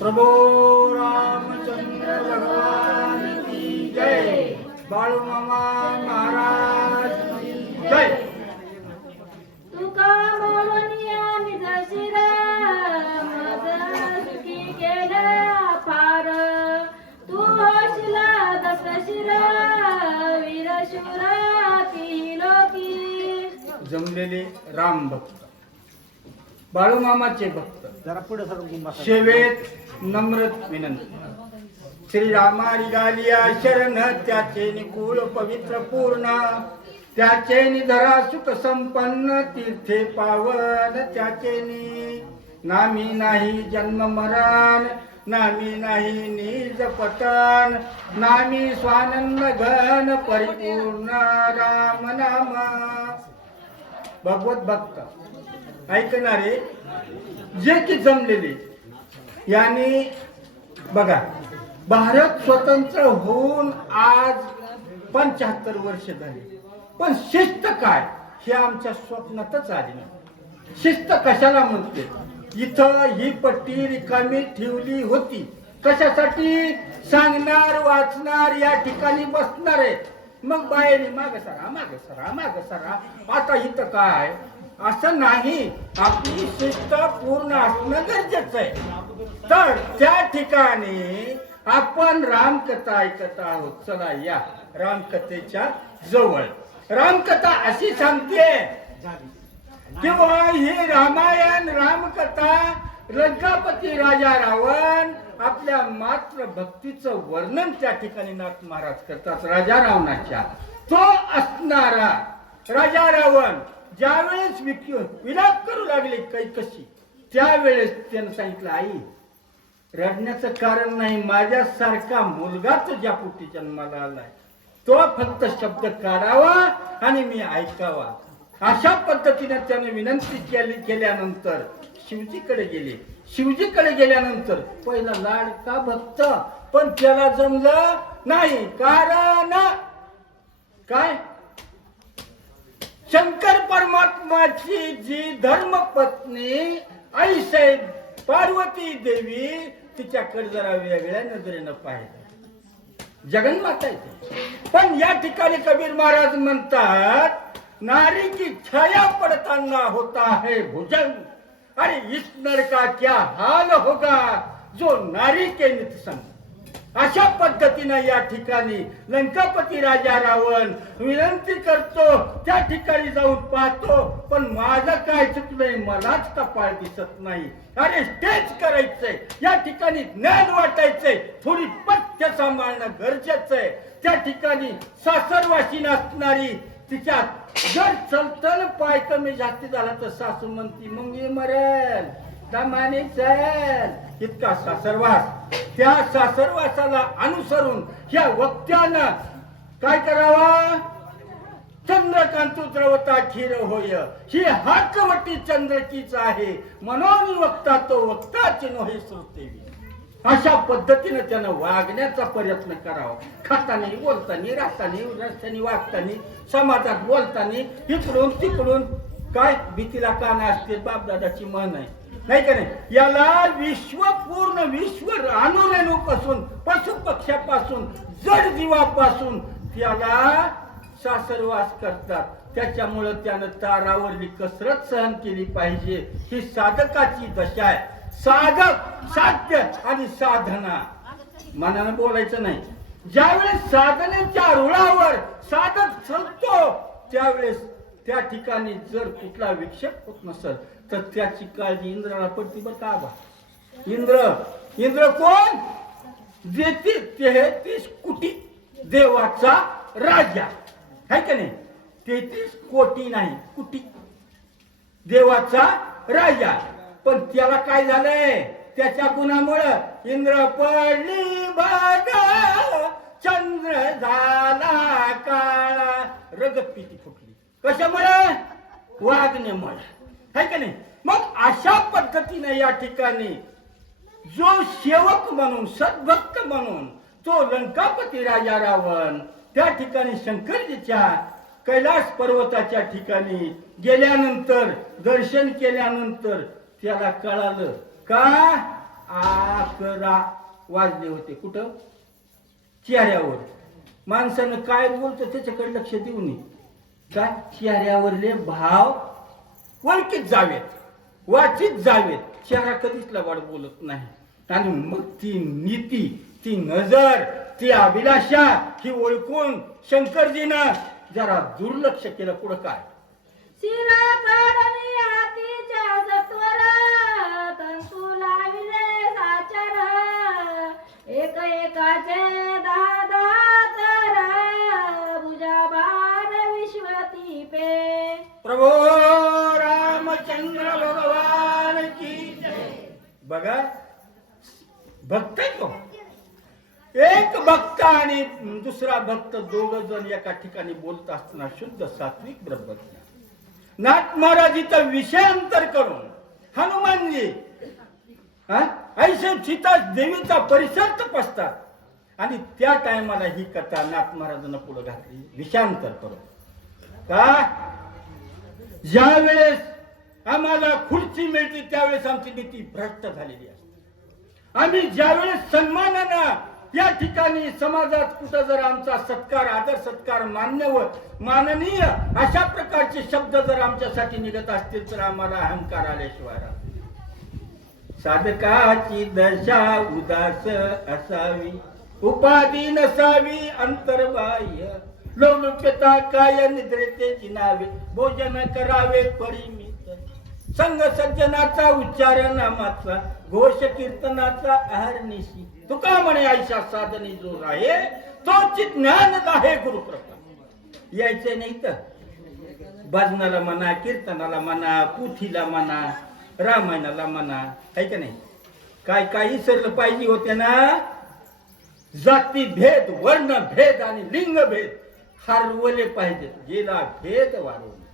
प्रभो रामचंद्र भगवान की जय, बाळू मामा महाराज की जय. तुका मोहनिया निज श्रीराम की केल्या पार, तू होशिला दस शिरा वीर शूरा ती लोकी. जमलेले राम भक्त, बाळू मामाचे भक्त, जरा पुढे सर सेवेत नम्र विनंती. श्रीरामा निघालिया शरण, त्याचे निकुळ पवित्र पूर्ण, त्याचे निधरा सुख संपन्न, तीर्थे पावन त्याचे नामी नाही जन्म मरण, नामी नाही निज पतन, नामी स्वानंद घन परिपूर्ण राम नाम. भगवत भक्त ऐकणारे जे की जमलेले यांनी बघा, भारत स्वतंत्र होऊन आज 75 वर्ष झाली, पण शिस्त काय हे आमच्या स्वप्नातच आली नाही. शिस्त कशाला म्हणते? इथं ही पट्टी रिकामी ठेवली होती कशासाठी? सांगणार वाचणार या ठिकाणी बसणार आहे. मग बाहेर माग सरा माग सरा माग सरा. आता इथं काय असं नाही, आपली शिस्त पूर्ण असणं गरजेचं आहे. तर त्या ठिकाणी आपण रामकथा ऐकत आहोत. चला या रामकथेच्या जवळ. रामकथा अशी सांगते किंवा ही रामायण रामकथा, लंकापती राजा रावण आपल्या मात्र भक्तीचं वर्णन त्या ठिकाणी नाथ महाराज करतात. राजा रावणाच्या तो असणारा राजा रावण ज्यावेळेस विलाप करू लागले कैकसी, त्यावेळेस त्यानं सांगितलं, आई रडण्याचं कारण नाही, माझ्यासारखा मुलगा तुझ्या पोटी जन्माला आलाय, तो फक्त शब्द काढावा आणि मी ऐकावा. अशा पद्धतीने त्याने विनंती केल्यानंतर शिवजीकडे गेले. शिवजीकडे गेल्यानंतर पहिला लाडका भक्त, पण त्याला जमलं नाही. कारण काय? शंकर परमात्माची जी धर्मपत्नी आई साहेब पार्वती देवी, तिच्याकडे जरा वेगळ्या नजरेनं पाहिलं. जगन्माता आहे. पण या ठिकाणी कबीर महाराज म्हणतात, नारी की छाया पड़ताना होता है भुजंग, अरे इस नर का क्या हाल होगा जो नारी के नित संग. अशा पद्धतीने या ठिकाणी लंकापती राजा रावण विनंती करतो, त्या ठिकाणी जाऊन पाहतो, पण माझं काय चुकलंय, मलाच कपाळ दिसत नाही. अरे तेच करायचंय, या ठिकाणी ज्ञान वाटायचंय, थोडी पथ्य सांभाळणं गरजेचं आहे. त्या ठिकाणी सासरवाशी नसणारी, तिच्यात जर चलतल पाय कमी जास्ती झाला तर सासू म्हणती मग मी मरेल, दमाने चल. इतका सासरवास. त्या सासरवासाला अनुसरून या वक्त्यानं काय करावा? चंद्रकांत द्रवता खीर होय, ही हाकवटी चंद्रकीच आहे, म्हणून वक्ता तो वक्ताची नोहे श्रोतेवी. अशा पद्धतीने त्यानं वागण्याचा प्रयत्न करावा. खाताना बोलताना, राहताना रस्त्याने वागताना, समाजात बोलताना, इकडून तिकडून काय भीतीला कान असते, बापदादाची म्हण आहे नाही का नाही. याला पूर्ण विश्व अणुरेणूपासून, पशु पक्ष्यापासून, जड जीवापासून त्याला सासरवास करतात. त्याच्यामुळे त्यानं तारावरली कसरत सहन केली पाहिजे. ही साधकाची दशा आहे. साधक, साध्य आणि साधना. मनानं बोलायचं नाही. ज्यावेळेस साधनेच्या रुळावर साधक चलतो, त्यावेळेस त्या ठिकाणी जर कुठला विक्षेप होत नसेल तर त्याची काळजी इंद्राला पडती. बरं का बा? इंद्र कोण? 33 कोटी देवाचा राजा है का नाही. 33 कोटी नाही, कुटी देवाचा राजा. पण त्याला काय झालंय? त्याच्या गुणामुळं इंद्र पडली बघा, चंद्र झाला काळा, रगत पिटी फुटली. कशामुळे? वागण्यामुळे है का नाही. मग अशा पद्धतीने या ठिकाणी जो सेवक म्हणून, सद्भक्त म्हणून तो लंकापती राजा रावण त्या ठिकाणी शंकरजीच्या कैलास पर्वताच्या ठिकाणी गेल्यानंतर दर्शन केल्यानंतर त्याला कळालं का 11 वाजले होते. कुठं? चेहऱ्यावर. माणसानं काय बोलतो त्याच्याकडे लक्ष देऊ नये. काय चेहऱ्यावरले भाव वळकीत जावेत, वाचित जावेत. चेहरा कधीच लबाड बोलत नाही. आणि मग ती नीती, ती नजर, ती अभिलाषा ही ओळखून शंकरजीनं जरा दुर्लक्ष केलं. पुढं काय? शिरा काढणी हातीच्या सत्वरा, तंतू लाविले साचार, एक एकाचे 10 करा, भुजाबार विश्वती पे. प्रभो रामचंद्र भगवान की जय. बघा भक्त आहे तो. एक भक्त आणि दुसरा भक्त दोघ जण एका ठिकाणी बोलत असताना शुद्ध सात्विक ब्रह्मज्ञान. नाथ महाराज इथं विषयांतर करून हनुमानजी ऐसे सीता देवीचा परिसर तपासतात. आणि त्या टायमाला ही कथा नाथ महाराजांना पुढे घातली विषयांतर करून. का? ज्या वेळेस आम्हाला खुर्ची मिळते त्यावेळेस आमची नीती भ्रष्ट झालेली असते. आम्ही ज्यावेळेस सन्मानानं या ठिकाणी समाजात कुठं जर आमचा सत्कार, आदर सत्कार, माननीय अशा प्रकारचे शब्द जर आमच्यासाठी निघत असतील तर आम्हाला अहंकार आल्याशिवाय राहत. साधकाची दशा उदास असावी, उपाधी नसावी अंतर्बाह्य, लोलुपता काय निद्रेते जिनावे, भोजन करावे परिमित, संग सज्जनाचा उच्चार नामाचा, घोष कीर्तनाचा अहर्निशी. तुका म्हणे आयशा साधनी जो आहे तोच ज्ञान आहे गुरुकृपा. यायचे नाही तर भजनाला म्हणा, कीर्तनाला म्हणा, पुथीला म्हणा, रामायणाला म्हणा, आहे का नाही? काय काही सरलं पाहिजे होते ना. जाती भेद, वर्ण भेद आणि लिंग भेद हरवले पाहिजेत. गेला भेद वाढवले.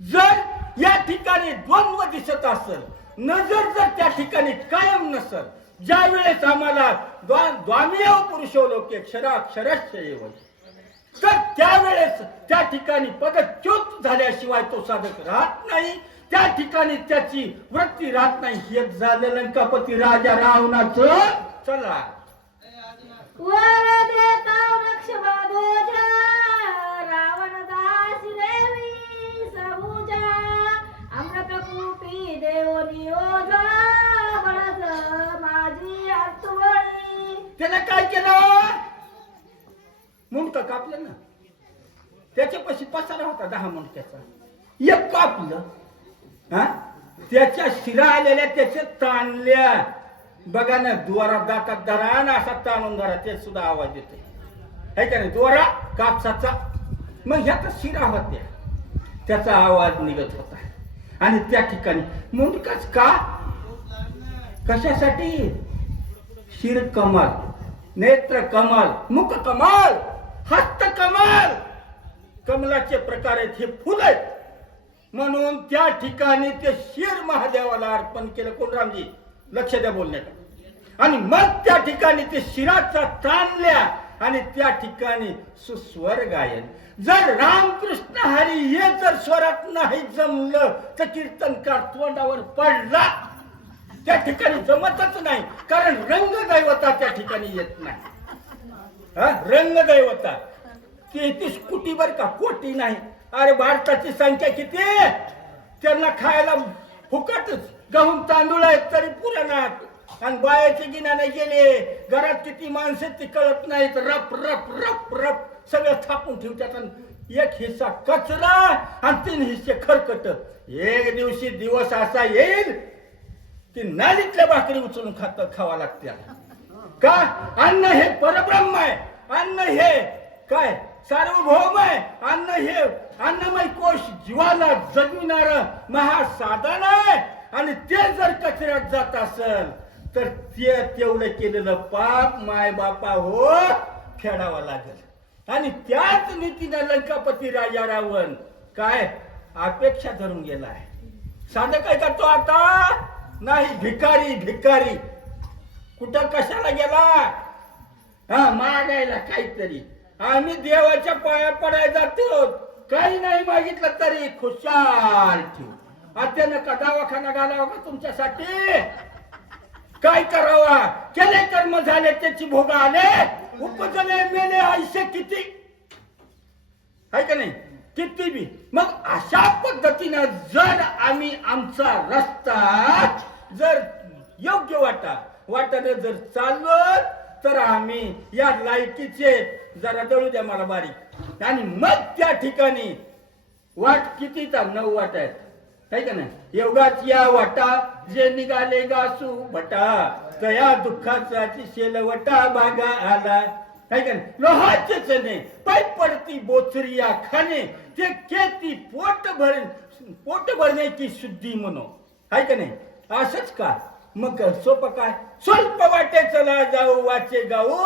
जर या ठिकाणी द्वंद्व दिसत असेल, नजर जर त्या ठिकाणी कायम नसेल, ज्या वेळेस आम्हाला द्वामीय पुरुषो लोके क्षराक्षरस्य एव, तर त्यावेळेस त्या ठिकाणी पदच्युत झाल्याशिवाय तो साधक राहत नाही. त्या ठिकाणी त्याची वृत्ती राहत नाही. एक झालं लंकापती राजा रावणाचं. चला वर देता वृक्ष बाधोजा, रावण दास देवी सबुजा, अमृत कूपी देव नियोजा, बळज माझी आतवणी. त्याला काय केलं? मुंडकं कापलं ना. त्याच्यापाशी पसारा होता 10 मुंडक्याचा. एक कापलं, त्याच्या शिरा आलेल्या त्याच्या ताणल्या. बघा ना, द्वारा दातात धरा ना, असा ताणून धरा, ते सुद्धा आवाज येते, है का नाही? द्वारा कापसाचा. मग ह्याचा शिरा होत्या, त्याचा आवाज निघत होता. आणि त्या ठिकाणी मुंडकाच का? कशासाठी? शिर कमाल, नेत्र कमाल, मुख कमाल, हस्त कमाल. कमलाचे प्रकार आहेत, हे फुल आहेत. म्हणून त्या ठिकाणी ते शिर महादेवाला अर्पण केलं. कोण? रामजी. लक्ष द्या बोलण्याकडे. आणि मग त्या ठिकाणी ते शिराचा ताणल्या आणि त्या ठिकाणी सुस्वर गायन. जर रामकृष्ण हरी हे जर स्वरात नाही जमलं तर कीर्तनकार तोंडावर पडला. त्या ठिकाणी जमतच नाही, कारण रंगदैवता त्या ठिकाणी येत नाही. रंगदैवता 33 कोटी बर का, कोटी नाही. अरे भारताची संख्या किती? त्यांना खायला फुकटच गहून तांदूळ आहेत तरी पुराणात. आणि बायाचे गिन्याने गेले, घरात किती माणसं ती कळत नाहीत. रप रप रप रप सगळं थापून ठेवतात. एक हिस्सा कचरा आणि 3 हिस्से खरकट. एक दिवशी दिवस असा येईल की नालीतल्या भाकरी उचलून खावा लागते. का? अन्न हे परब्रह्म आहे. अन्न हे काय सार्वभौम आहे. अन्न हे अन्नमय कोश जीवाला जगविणार महासाधन आहे. आणि ते जर कचऱ्यात जात असेल तर ते तेवढं केलेलं पाप माय बापा हो फेडावं लागेल. आणि त्याच नीतीने लंकापती राजा रावण काय अपेक्षा धरून गेला आहे. साधं काय करतो आता? नाही, भिकारी भिकारी. कुठं कशाला गेला? मागायला काहीतरी. आम्ही देवाच्या पाया पडायला जातो. काही नाही मागितलं तरी खुशाल ठेव. आत्यानं का दवाखाना घालावा का तुमच्यासाठी? काय करावा? केले कर्म झाले त्याची भोग आले, उपजले मेले आयुष्य किती आहे का नाही, किती बी. मग अशा पद्धतीनं जर आम्ही आमचा रस्ता जर योग्य वाटाने जर चाललो तर आम्ही या लायकीचे. जरा दळू द्या मला बारीक. आणि मग त्या ठिकाणी वाट कितीचा 9 वाट आहेत आहे का नाही. योगाच या वाटा जे निघाले गासू भटा, तया दुःखाचा शेलवटा भागा आला आहे का नाही. लोहाचे चणे पाय पडती बोचरिया खाणे, ते केती पोट भरण्याची शुद्धी म्हणू आहे का नाही. असंच का मग सोपं काय. स्वल्प वाटे चला जाऊ वाचे गाऊ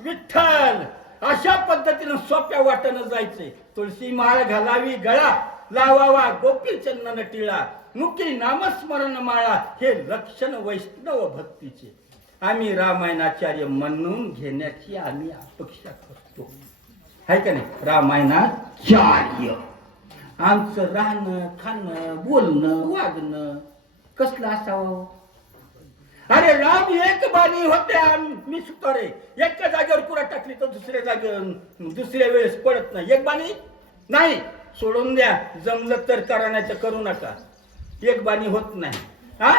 विठ्ठल. अशा पद्धतीनं सोप्या वाटेनं जायचंय. तुळशी माळ घालावी गळा, लावावा गोपी चंदन टिळा, मुखी नामस्मरण माळा, हे लक्षण वैष्णव भक्तीचे. आम्ही रामायणाचार्य म्हणून घेण्याची आम्ही अपेक्षा करतो आहे का नाही. रामायणाचार्य आमचं राहणं खाणं बोलणं वागणं कसलं असावं. अरे राम एक बाणी होते. मी सुतारे एका जागेवर कुरा टाकली तर दुसऱ्या वेळेस पडत नाही. एक बाणी नाही, सोडून द्या. जमलं तर करा नाही तर करू नका. एक बाणी होत नाही. हा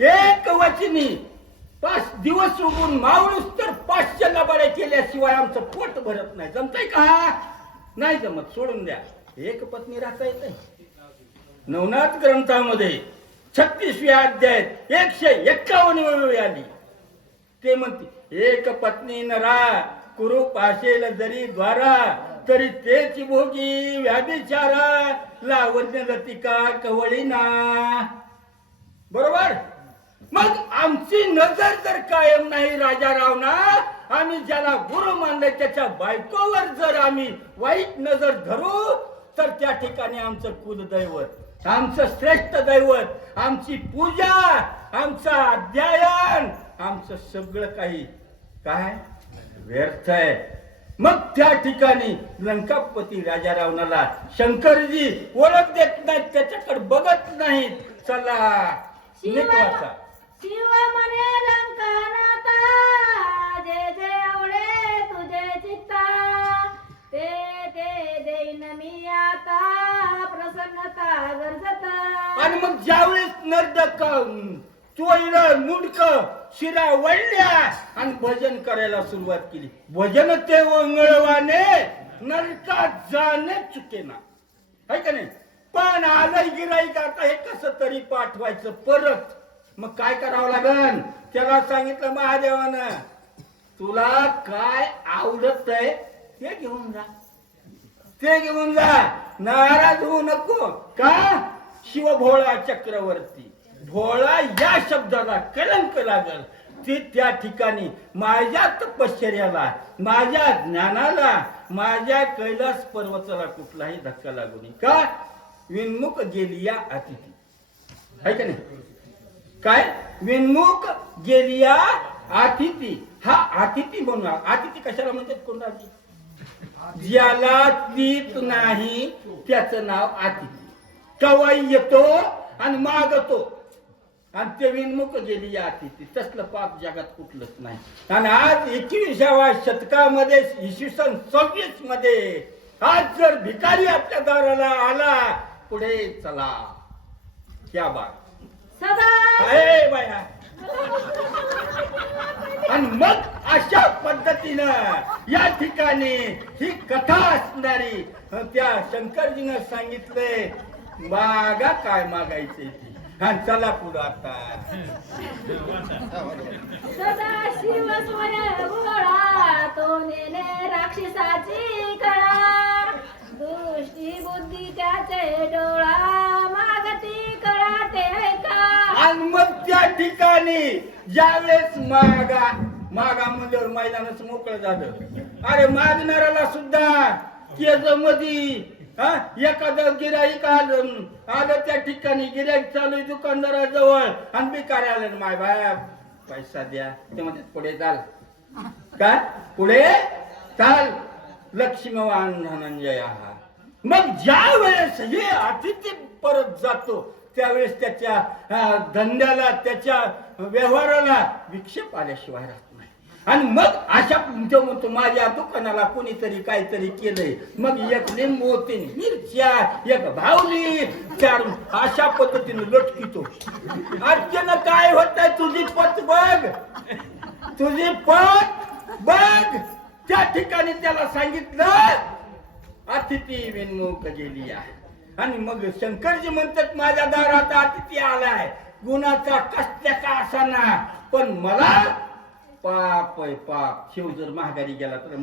एक वचनी 5 दिवस उगून मावळूस तर 500 लबाड्या केल्याशिवाय आमचं पोट भरत नाही. जमतंय का? नाही जमत, सोडून द्या. एक पत्नी राहता येत नाही. नवनाथ ग्रंथामध्ये 36व्या अध्यायात 151 वेळी आली. ते म्हणते एक पत्नी नरा कुरूप असेल जरी द्वारा, तरी तेच भोगी व्याभिचारा, लावण्य लतिका कवळीना. बरोबर. मग आमची नजर जर कायम नाही राजारावना, आम्ही ज्याला गुरु मानले त्याच्या बायकोवर जर आम्ही वाईट नजर धरू, तर त्या ठिकाणी आमचं कुलदैवत, आमचं श्रेष्ठ दैवत, आमची पूजा, आमचं अध्ययन, आमचं सगळं काही काय व्यर्थ आहे. मग त्या ठिकाणी लंकापती राजा रावणाला शंकरजी ओळख देत नाहीत, त्याच्याकडे बघत नाहीत. चला नीट वाचा. शिव म्हणे लंकानाथा, जे जे आवडे तुझे चित्ता, ते ते देईन मी आता, प्रसन्नता गरजता. आणि मग ज्यावेळेस नर्दक चोळलं मुंडक शिरा वळल्या आणि भजन करायला सुरुवात केली. भजन ते वंगळवाने नरकात जाणे चुकेना है का नाही. पण आलंय गिराईक, आता हे कसं तरी पाठवायचं परत. मग काय करावं लागन. त्याला सांगितलं महादेवानं, तुला काय आवडत आहे ते घेऊन जा, ते घेऊन जा, नाराज होऊ नको. का? शिव भोळा चक्रवर्ती. भोळा या शब्दाला कलंक लागल. ते त्या ठिकाणी माझ्या तपश्चर्याला, माझ्या ज्ञानाला, माझ्या कैलास पर्वताला कुठलाही धक्का लागू नये. का? विनमुख गेलिया अतिथी है का नाही. काय? विनमुख गेलिया अतिथी. हा अतिथी म्हणून. अतिथी कशाला म्हणतात कोणाची? ज्याला तीत नाही त्याचं नाव अतिथी. कवाई येतो आणि मागतो आणि ते विनमुख गेली या अतिथी. तसलं पाप जगात कुठलंच नाही. आणि आज 21व्या शतकामध्ये इसवी सन 26 मध्ये आज जर भिकारी आपल्या दाराला आला, पुढे चला, क्या बात सदा आहे बाया. आणि मग अशा पद्धतीनं या ठिकाणी ही कथा असणारी. त्या शंकरजीनं सांगितलंय मागा काय मागायचे ते. हा चला पुढं आता. सदा शिव स्वयं भोळा, तो नेले राक्षसाची कळा, दृष्टी बुद्धी त्याचे डोळा, मागती कळा ते ऐका. आणि मग त्या ठिकाणी ज्यावेळेस मागा म्हणल्यावर मैदानाच मोकळं झालं. अरे मागणाऱ्याला सुद्धा केज मधी एखादं गिराईक आलं त्या ठिकाणी. गिराईक चालू दुकानदाराजवळ आणि भिकारी आलं. माय बाया पैसा द्या. ते म्हणतात पुढे चाल. काय? पुढे चाल. लक्ष्मीवान धनंजय. मग ज्या वेळेस हे अतिथी परत जातो त्यावेळेस त्याच्या धंद्याला त्याच्या व्यवहाराला विक्षेप आल्याशिवाय राहत नाही. आणि मग अशा तो म्हणतो माझ्या दुकानाला कोणीतरी काहीतरी केलंय, मग एक लिंबू 3 मिरच्या 1 भावली 4 अशा पद्धतीने लटकितो. अर्चना काय होत आहे, तुझी पत बघ, तुझी पत बघ. त्या ठिकाणी त्याला सांगितलं अतिथी विनमुख गेली आहे. आणि मग शंकरजी म्हणतात माझ्या दारात अतिथी आलाय, गुणाचा कसल्या का असाना, पण मला पाप आहे पाप. शिव जर महागारी गेला तर